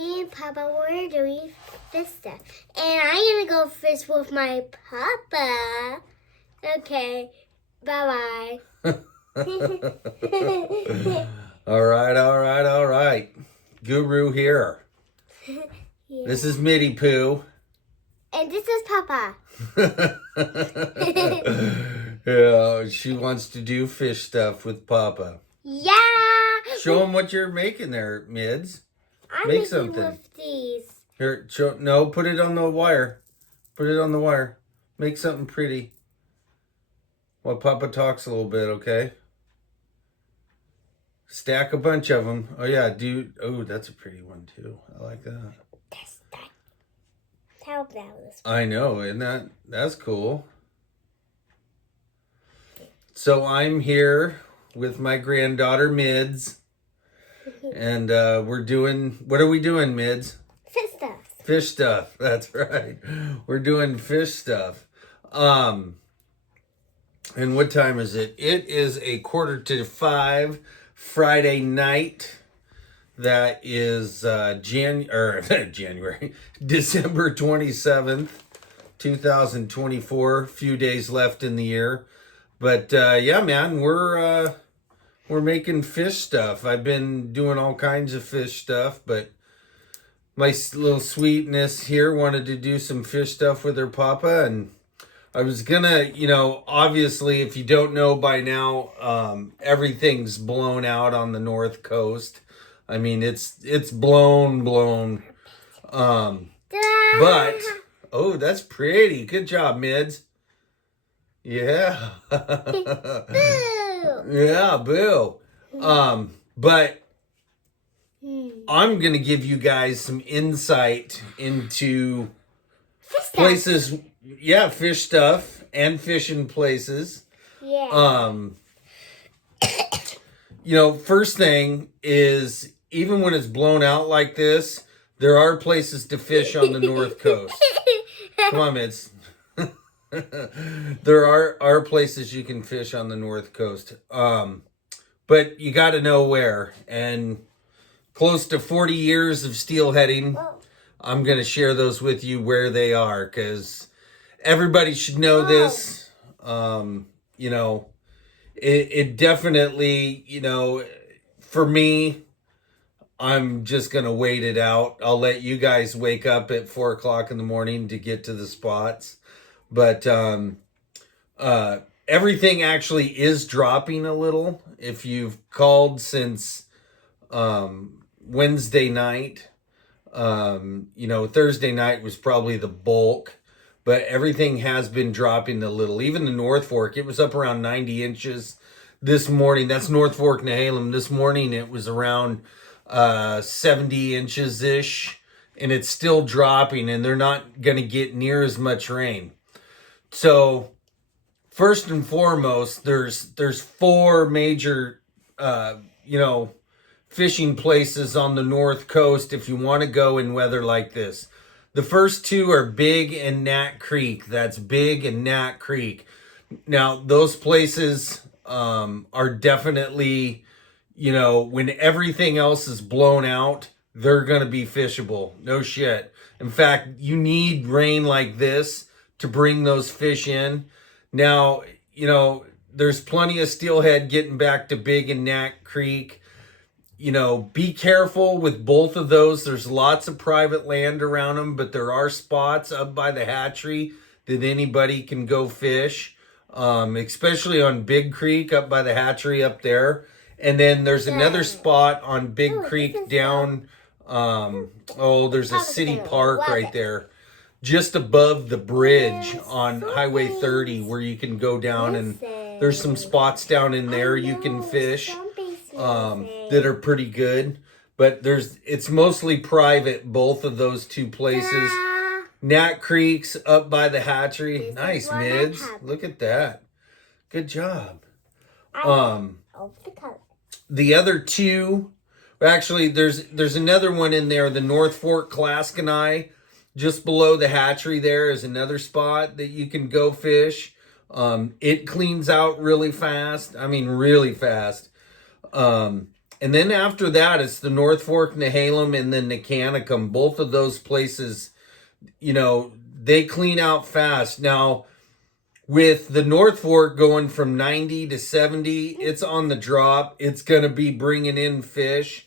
me and Papa were doing fish stuff. And I'm gonna go fish with my Papa. Okay, bye bye. All right. Guru here. Yeah. This is Mitty Poo. And this is Papa. Yeah, she wants to do fish stuff with Papa. Yeah. Show him what you're making there, Mids. I'm Make making something. with these. Here, no, put it on the wire. Put it on the wire. Make something pretty. While Papa talks a little bit, okay? Stack a bunch of them. Oh, yeah, dude. Oh, that's a pretty one, too. I like that. How about this? I know, isn't that's cool. So I'm here with my granddaughter, Mids. And we're doing, what are we doing, Mids? Fish stuff. Fish stuff, that's right. We're doing fish stuff. And what time is it? It is 4:45 Friday night. That is January, December 27th, 2024. Few days left in the year. But yeah, man, we're making fish stuff. I've been doing all kinds of fish stuff, but my little sweetness here wanted to do some fish stuff with her Papa, and I was gonna, obviously, if you don't know by now, everything's blown out on the North Coast. I mean, it's blown. But oh, that's pretty. Good job, Mids. Yeah. Boo. Yeah, boo. But I'm gonna give you guys some insight into Fish stuff. places. Yeah, fish stuff and fishing places. Yeah. First thing is, even when it's blown out like this, there are places to fish on the North Coast. Come on, Mids. There are places you can fish on the North Coast. But you got to know where. And close to 40 years of steelheading, I'm going to share those with you where they are, because everybody should know this. It definitely, for me, I'm just going to wait it out. I'll let you guys wake up at 4 o'clock in the morning to get to the spots. But everything actually is dropping a little. If you've called since Wednesday night, Thursday night was probably the bulk. But everything has been dropping a little. Even the North Fork, it was up around 90 inches this morning. That's North Fork, Nehalem. This morning it was around 70 inches-ish. And it's still dropping, and they're not going to get near as much rain. So, first and foremost, there's 4 major, fishing places on the North Coast if you want to go in weather like this. The first 2 are Big and Nat Creek. That's Big and Nat Creek. Now, those places are definitely, when everything else is blown out, they're going to be fishable. No shit. In fact, you need rain like this to bring those fish in. Now, there's plenty of steelhead getting back to Big and Nat Creek. Be careful with both of those. There's lots of private land around them, but there are spots up by the hatchery that anybody can go fish, especially on Big Creek up by the hatchery up there. And then there's another spot on Big Creek down, there's a city park right there, just above the bridge on Highway 30, where you can go down, and there's some spots down in there you can fish. That are pretty good, but it's mostly private, both of those 2 places. Nat Creek's up by the hatchery. Nice, Mids. Look at that. Good job. The other 2, actually, there's another one in there, the North Fork Claskenai, just below the hatchery there is another spot that you can go fish. It cleans out really fast. I mean, really fast. And then after that, it's the North Fork, Nehalem, and then Nicanicum. Both of those places, you know, they clean out fast. Now, with the North Fork going from 90 to 70, it's on the drop. It's going to be bringing in fish.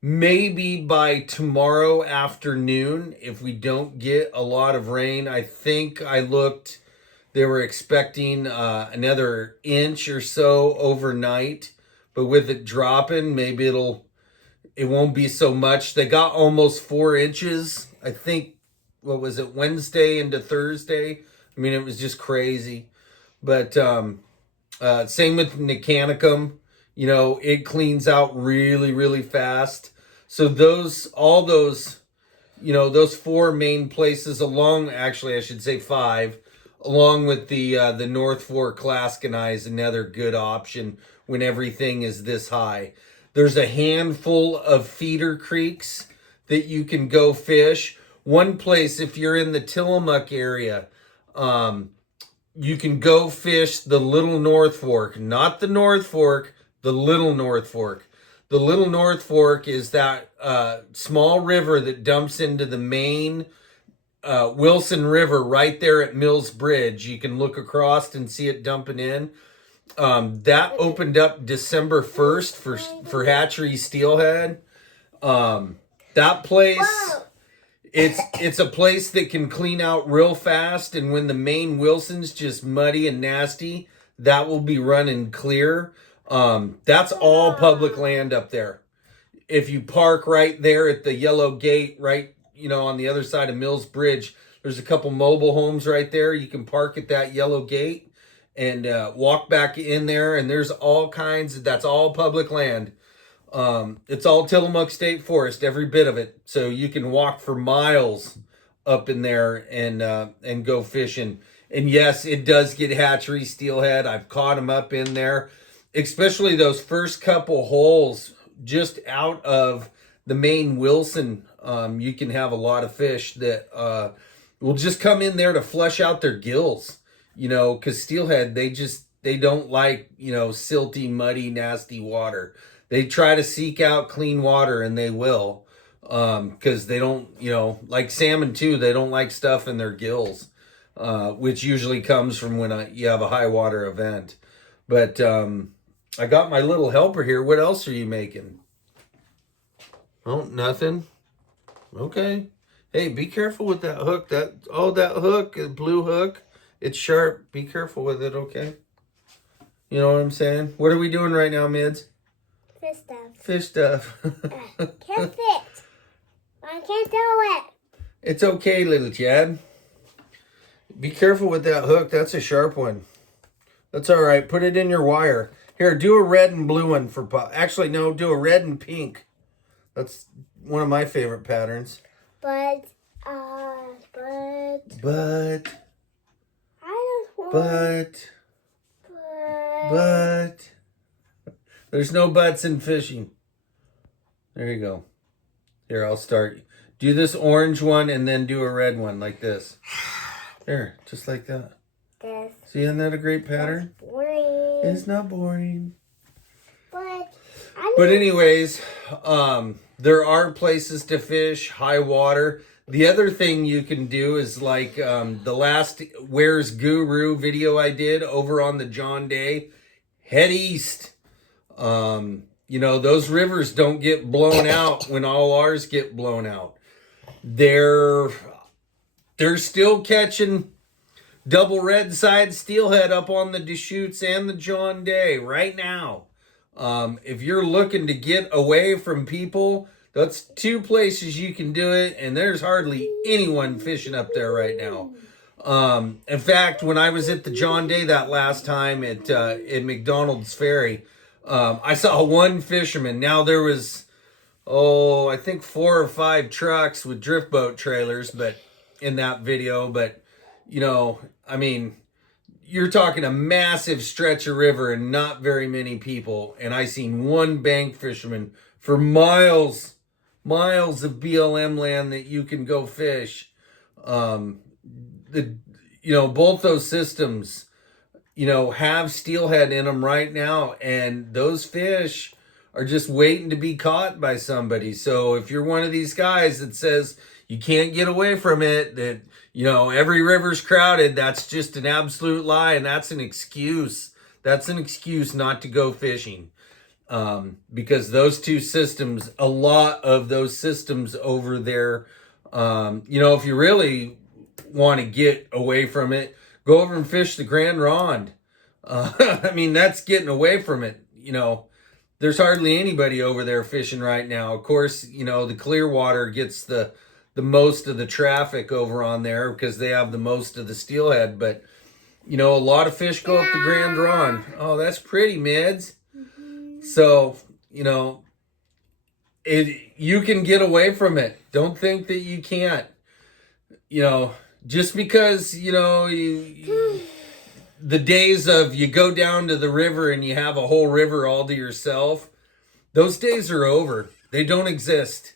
Maybe by tomorrow afternoon, if we don't get a lot of rain. I think I looked, they were expecting another inch or so overnight. But with it dropping, maybe it won't be so much. They got almost 4 inches. I think, what was it, Wednesday into Thursday? I mean, it was just crazy. But same with Nicanicum. You know, it cleans out really, really fast. So all those, you know, those 4 main places along, actually I should say 5, along with the North Fork Claskeneye is another good option when everything is this high. There's a handful of feeder creeks that you can go fish. One place, if you're in the Tillamook area, you can go fish the Little North Fork, not the North Fork, the Little North Fork. The Little North Fork is that small river that dumps into the main Wilson River right there at Mills Bridge. You can look across and see it dumping in. That opened up December 1st for hatchery steelhead. That place, Whoa. it's a place that can clean out real fast, and when the main Wilson's just muddy and nasty, that will be running clear. That's all public land up there. If you park right there at the yellow gate, right, you know, on the other side of Mills Bridge, there's a couple mobile homes right there. You can park at that yellow gate and walk back in there, and there's all kinds. That's all public land. It's all Tillamook State Forest, every bit of it. So you can walk for miles up in there and go fishing. And yes, it does get hatchery steelhead. I've caught them up in there, especially those first couple holes just out of the main Wilson. You can have a lot of fish that will just come in there to flush out their gills. You know, because steelhead, they don't like, you know, silty, muddy, nasty water. They try to seek out clean water, and they will, because they don't, you know, like salmon too, they don't like stuff in their gills, which usually comes from when you have a high water event. But I got my little helper here. What else are you making? Oh, nothing. Okay. Hey, be careful with that hook. That hook, a blue hook. It's sharp. Be careful with it, okay? You know what I'm saying? What are we doing right now, Mids? Fish stuff. Fish stuff. Can't fit. I can't do it. It's okay, little Chad. Be careful with that hook. That's a sharp one. That's all right. Put it in your wire. Here, do a red and blue one for Pop. Actually, no, do a red and pink. That's one of my favorite patterns. But I don't want. But there's no buts in fishing. There you go. Here, I'll start. Do this orange one and then do a red one like this. There, just like that. This. See, isn't that a great pattern? Boring. It's not boring. But anyways, there are places to fish, high water. The other thing you can do is like the last Where's Guru video I did over on the John Day. Head east. You know, those rivers don't get blown out when all ours get blown out. They're still catching double red side steelhead up on the Deschutes and the John Day right now. If you're looking to get away from people, that's 2 places you can do it, and there's hardly anyone fishing up there right now. In fact, when I was at the John Day that last time at McDonald's Ferry, I saw one fisherman. Now there was, I think 4 or 5 trucks with drift boat trailers, but in that video, but you know, I mean, you're talking a massive stretch of river and not very many people. And I seen one bank fisherman for miles of BLM land that you can go fish. Both those systems, have steelhead in them right now, and those fish are just waiting to be caught by somebody. So if you're one of these guys that says you can't get away from it, that every river's crowded, that's just an absolute lie, and that's an excuse. That's an excuse not to go fishing. Because those two systems, a lot of those systems over there, if you really want to get away from it, go over and fish the Grand Ronde. I mean, that's getting away from it. There's hardly anybody over there fishing right now. Of course, the Clearwater gets the most of the traffic over on there because they have the most of the steelhead. But, a lot of fish go up the Grand Ronde. Oh, that's pretty, Mids. So, you can get away from it. Don't think that you can't. Just because, the days of you go down to the river and you have a whole river all to yourself, those days are over. They don't exist.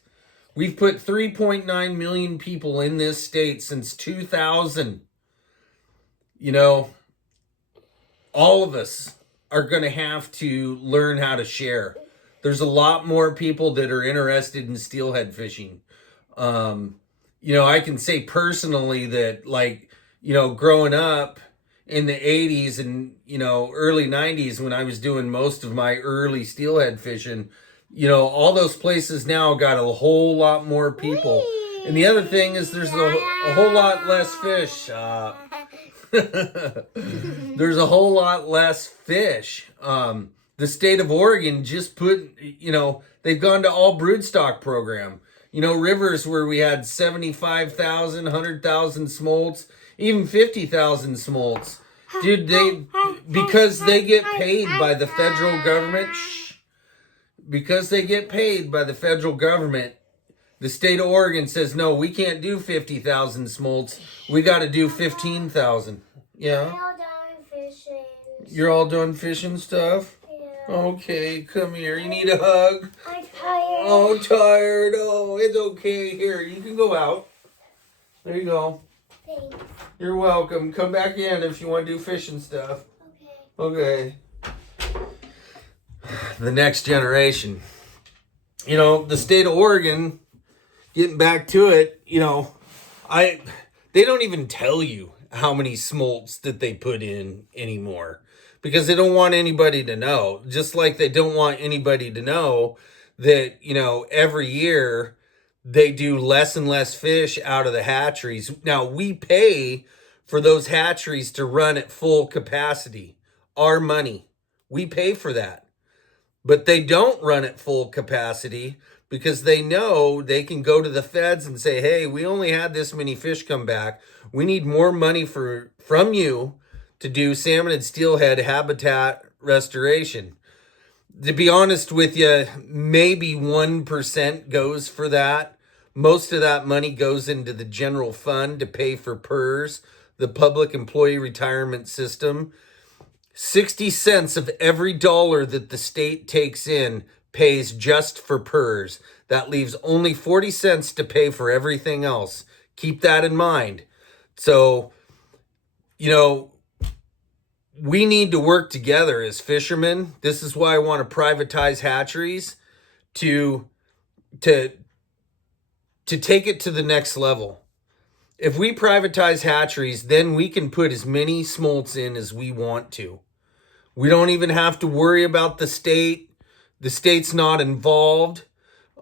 We've put 3.9 million people in this state since 2000. All of us are going to have to learn how to share. There's a lot more people that are interested in steelhead fishing. I can say personally that, growing up in the 80s and, early 90s when I was doing most of my early steelhead fishing, all those places now got a whole lot more people. And the other thing is there's a whole lot less fish. There's a whole lot less fish. The state of Oregon just put, they've gone to all broodstock program. Rivers where we had 75,000, 100,000 smolts, even 50,000 smolts. Dude, because they get paid by the federal government, because they get paid by the federal government, the state of Oregon says, no, we can't do 50,000 smolts. We got to do 15,000. Yeah? We're all done fishing. You're all done fishing stuff? Yeah. Okay, come here. You need a hug? I'm tired. Oh, tired. Oh, it's okay. Here, you can go out. There you go. Thanks. You're welcome. Come back in if you want to do fishing stuff. Okay. Okay. The next generation. The state of Oregon, getting back to it, they don't even tell you how many smolts that they put in anymore because they don't want anybody to know. Just like they don't want anybody to know that, every year they do less and less fish out of the hatcheries. Now, we pay for those hatcheries to run at full capacity. Our money. We pay for that. But they don't run at full capacity because they know they can go to the feds and say, hey, we only had this many fish come back. We need more money from you to do salmon and steelhead habitat restoration. To be honest with you, maybe 1% goes for that. Most of that money goes into the general fund to pay for PERS, the Public Employee Retirement System. 60 cents of every dollar that the state takes in pays just for PERS. That leaves only 40 cents to pay for everything else. Keep that in mind. So, we need to work together as fishermen. This is why I want to privatize hatcheries to take it to the next level. If we privatize hatcheries, then we can put as many smolts in as we want to. We don't even have to worry about the state. The state's not involved.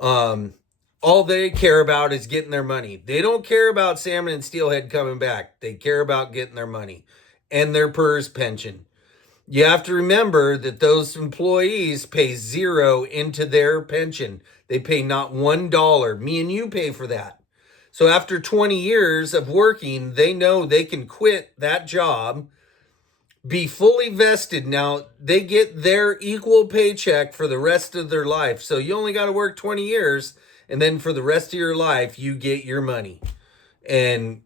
All they care about is getting their money. They don't care about salmon and steelhead coming back. They care about getting their money and their PERS pension. You have to remember that those employees pay zero into their pension. They pay not $1. Me and you pay for that. So after 20 years of working, they know they can quit that job, be fully vested. Now, they get their equal paycheck for the rest of their life. So you only got to work 20 years, and then for the rest of your life, you get your money. And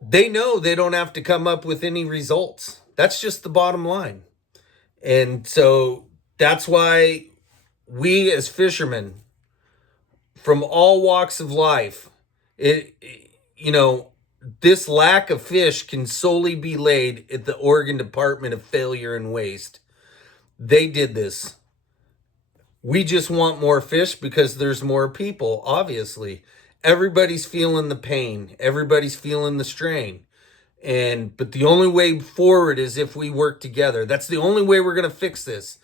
they know they don't have to come up with any results. That's just the bottom line. And so that's why we as fishermen from all walks of life, this lack of fish can solely be laid at the Oregon Department of Failure and Waste. They did this. We just want more fish because there's more people, obviously. Everybody's feeling the pain. Everybody's feeling the strain. But the only way forward is if we work together. That's the only way we're going to fix this.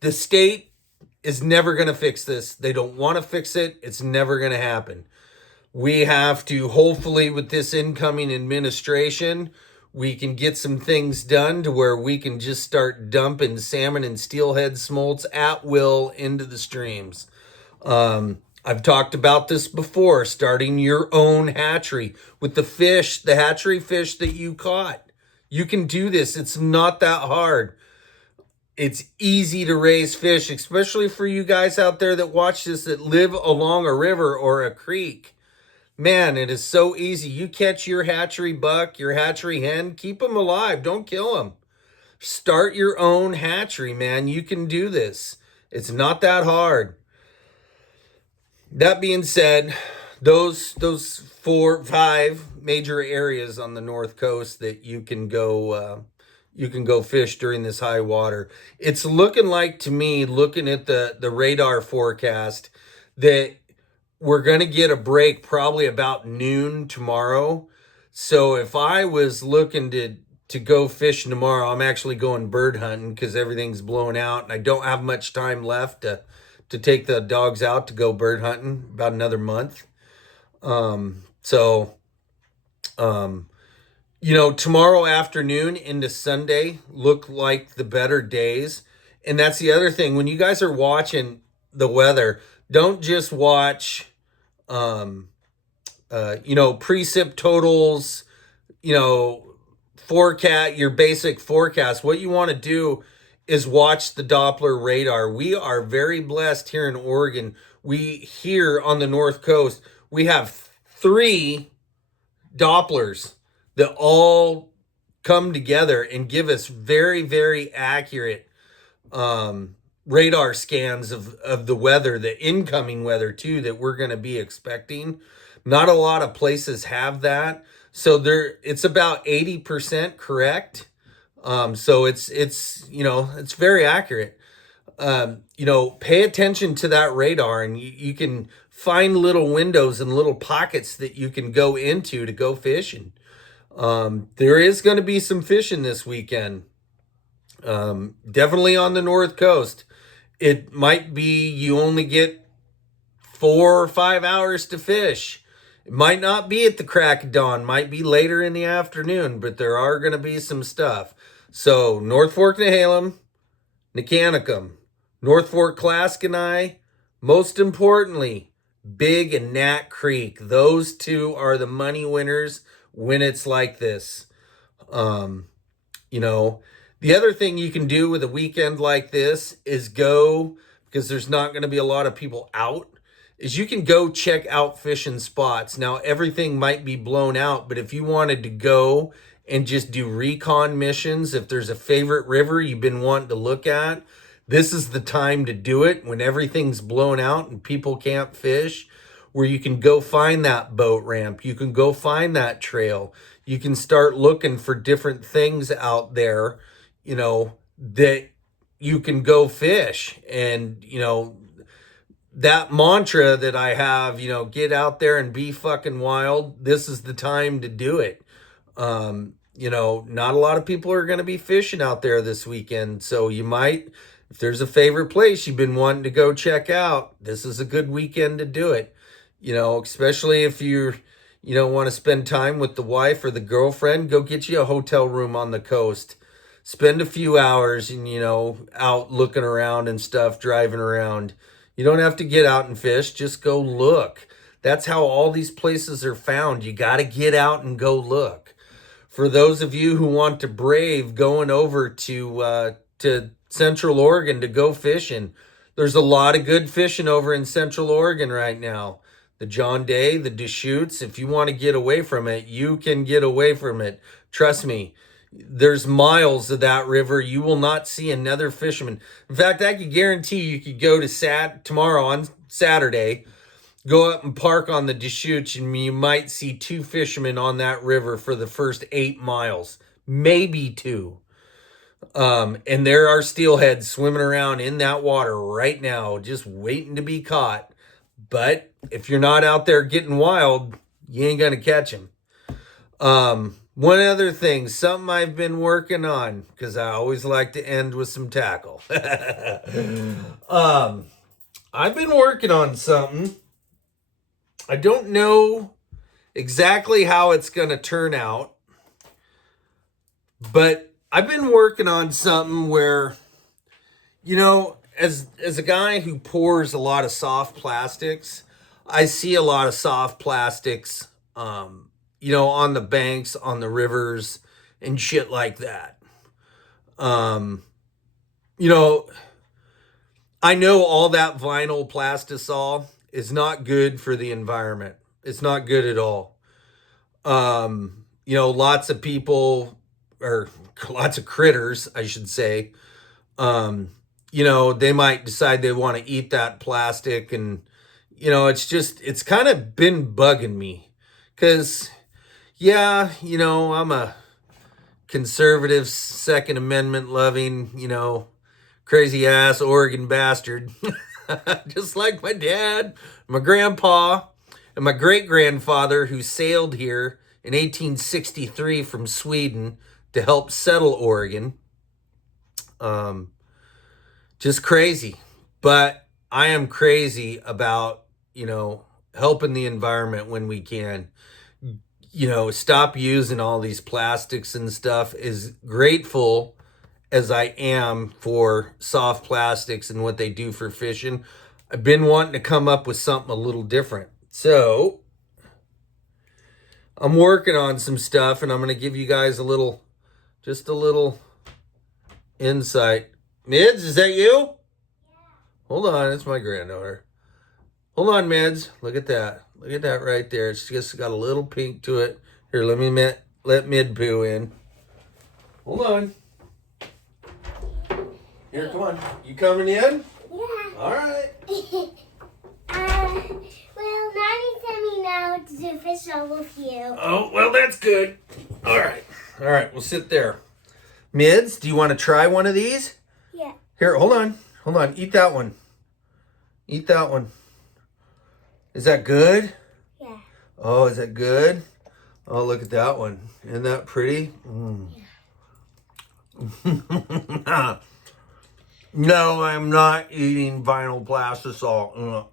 The state is never going to fix this. They don't want to fix it. It's never going to happen. We have to, hopefully, with this incoming administration, we can get some things done to where we can just start dumping salmon and steelhead smolts at will into the streams. I've talked about this before, starting your own hatchery with the fish, the hatchery fish that you caught. You can do this. It's not that hard. It's easy to raise fish, especially for you guys out there that watch this that live along a river or a creek. Man, it is so easy. You catch your hatchery buck, your hatchery hen, keep them alive. Don't kill them. Start your own hatchery, man. You can do this. It's not that hard. That being said, those 4-5 major areas on the North Coast that you can go fish during this high water. It's looking like, to me, looking at the radar forecast, that we're going to get a break probably about noon tomorrow. So if I was looking to go fishing tomorrow, I'm actually going bird hunting because everything's blown out and I don't have much time left to take the dogs out to go bird hunting, about another month. Tomorrow afternoon into Sunday look like the better days. And that's the other thing. When you guys are watching the weather, don't just watch, precip totals, forecast, your basic forecast. What you want to do is watch the Doppler radar. We are very blessed here in Oregon. Here on the North Coast, we have 3 Dopplers that all come together and give us very, very accurate radar scans of the weather, the incoming weather too, that we're going to be expecting. Not a lot of places have that. So it's about 80% correct. So it's very accurate. Pay attention to that radar, and you can find little windows and little pockets that you can go into to go fishing. There is going to be some fishing this weekend. Definitely on the North Coast. It might be you only get 4 or 5 hours to fish. It might not be at the crack of dawn, might be later in the afternoon, but there are going to be some stuff. So North Fork, Nehalem, Nicanicum, North Fork, Claskenai, most importantly, Big and Nat Creek. Those 2 are the money winners when it's like this. The other thing you can do with a weekend like this is go, because there's not going to be a lot of people out, is you can go check out fishing spots. Now, everything might be blown out, but if you wanted to go and just do recon missions, if there's a favorite river you've been wanting to look at, this is the time to do it when everything's blown out and people can't fish, where you can go find that boat ramp. You can go find that trail. You can start looking for different things out there, that you can go fish. And, that mantra that I have, get out there and be fucking wild. This is the time to do it. Not a lot of people are going to be fishing out there this weekend. So you might, if there's a favorite place you've been wanting to go check out, this is a good weekend to do it. Especially if you want to spend time with the wife or the girlfriend, go get you a hotel room on the coast. Spend a few hours and, out looking around and stuff, driving around. You don't have to get out and fish. Just go look. That's how all these places are found. You got to get out and go look. For those of you who want to brave going over to Central Oregon to go fishing, there's a lot of good fishing over in Central Oregon right now. The John Day, the Deschutes. If you want to get away from it, you can get away from it. Trust me. There's miles of that river. You will not see another fisherman. In fact, I can guarantee you could go to tomorrow on Saturday, go up and park on the Deschutes, and you might see 2 fishermen on that river for the first 8 miles, maybe 2. And there are steelheads swimming around in that water right now, just waiting to be caught. But if you're not out there getting wild, you ain't gonna catch them. One other thing, something I've been working on, because I always like to end with some tackle. I've been working on something. I don't know exactly how it's gonna turn out, but I've been working on something where, as a guy who pours a lot of soft plastics, I see a lot of soft plastics, on the banks, on the rivers, and shit like that. I know all that vinyl plastisol is not good for the environment. It's not good at all. Lots of people, or lots of critters, I should say, they might decide they want to eat that plastic, and, it's kind of been bugging me. Because, I'm a conservative, Second Amendment loving, crazy ass Oregon bastard. Just like my dad, my grandpa, and my great grandfather, who sailed here in 1863 from Sweden to help settle Oregon. Just crazy. But I am crazy about, helping the environment when we can. Stop using all these plastics and stuff. As grateful as I am for soft plastics and what they do for fishing, I've been wanting to come up with something a little different. So I'm working on some stuff, and I'm going to give you guys just a little insight. Mids, is that you? Yeah. Hold on, it's my granddaughter. Hold on, Mids. Look at that. Look at that right there. It's just got a little pink to it. Here, let Mid poo in. Hold on. Here, come on. You coming in? Yeah. All right. Well, Nanny sent me now to do fish all with you. Oh, well, that's good. All right. All right, we'll sit there. Mids, do you want to try one of these? Yeah. Here, hold on. Hold on. Eat that one. Eat that one. Is that good? Yeah. Oh, is that good? Oh, look at that one. Isn't that pretty? Mm. Yeah. No, I'm not eating vinyl plastisol.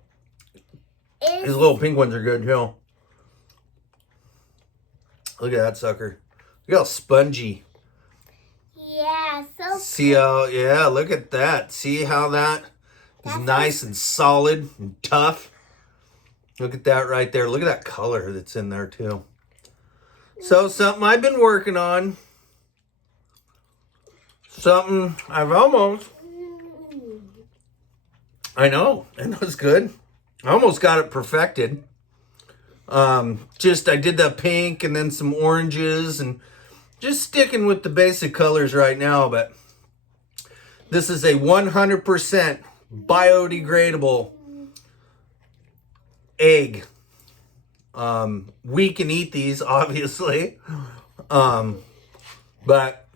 These little pink ones are good, too. Look at that sucker. Look how spongy. Yeah, so See how, yeah, look at that. See how that's nice and solid and tough? Look at that right there. Look at that color that's in there, too. So, something I've been working on. Something I've almost... I know it's good. I almost got it perfected. I did the pink and then some oranges, and just sticking with the basic colors right now, but this is a 100% biodegradable egg. We can eat these, obviously, but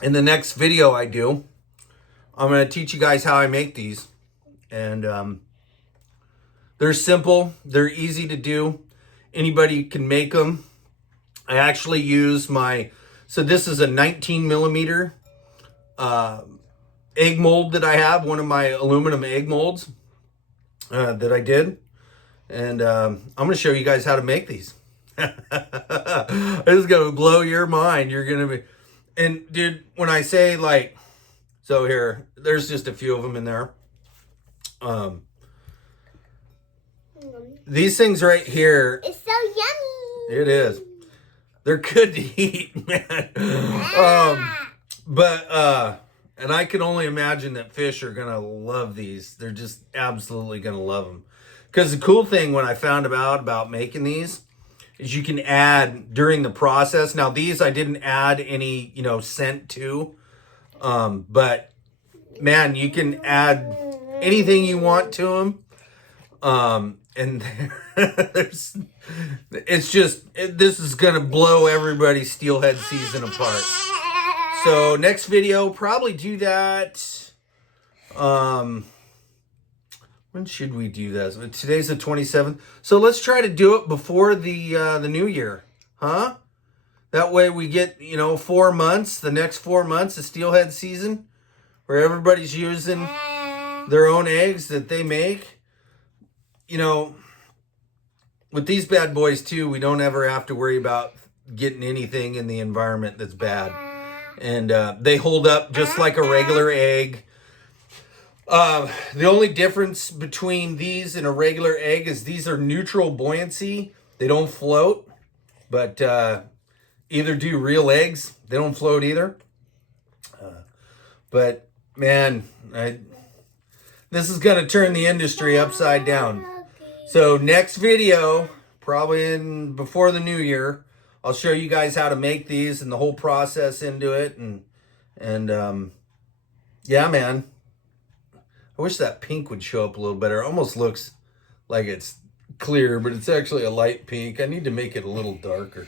in the next video I do, I'm going to teach you guys how I make these. And they're simple. They're easy to do. Anybody can make them. I actually use so this is a 19 millimeter egg mold that I have. One of my aluminum egg molds that I did. And I'm going to show you guys how to make these. This is going to blow your mind. You're going to be... And dude, when I say so here, there's just a few of them in there. These things right here. It's so yummy. It is. They're good to eat, man. And I can only imagine that fish are gonna love these. They're just absolutely gonna love them. Because the cool thing when I found out about making these is you can add during the process. Now these I didn't add any, scent to. But man, you can add anything you want to them. And there's, this is gonna blow everybody's steelhead season apart. So next video, probably do that. When should we do this? Today's the 27th. So let's try to do it before the new year, huh? That way we get, 4 months, the next 4 months of steelhead season, where everybody's using their own eggs that they make. With these bad boys too, we don't ever have to worry about getting anything in the environment that's bad. And they hold up just like a regular egg. The only difference between these and a regular egg is these are neutral buoyancy. They don't float, but either do real eggs. They don't float either. But man, this is going to turn the industry upside down. So next video, probably before the new year, I'll show you guys how to make these and the whole process into it. And yeah, man. I wish that pink would show up a little better. It almost looks like it's clear, but it's actually a light pink. I need to make it a little darker.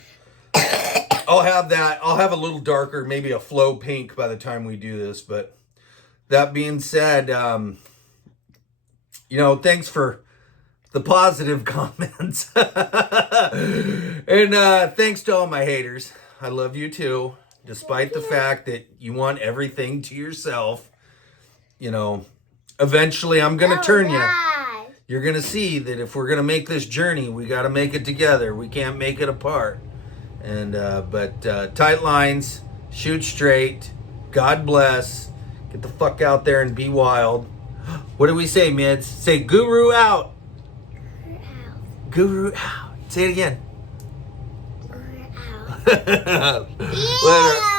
I'll have a little darker, maybe a flow pink by the time we do this. But that being said, thanks for the positive comments. And thanks to all my haters. I love you too. Despite the fact that you want everything to yourself, eventually I'm going to turn you. You're going to see that if we're going to make this journey, we got to make it together. We can't make it apart. And but tight lines, shoot straight. God bless. Get the fuck out there and be wild. What do we say, Mids? Say guru out. Guru out. Say it again. Guru out. Later.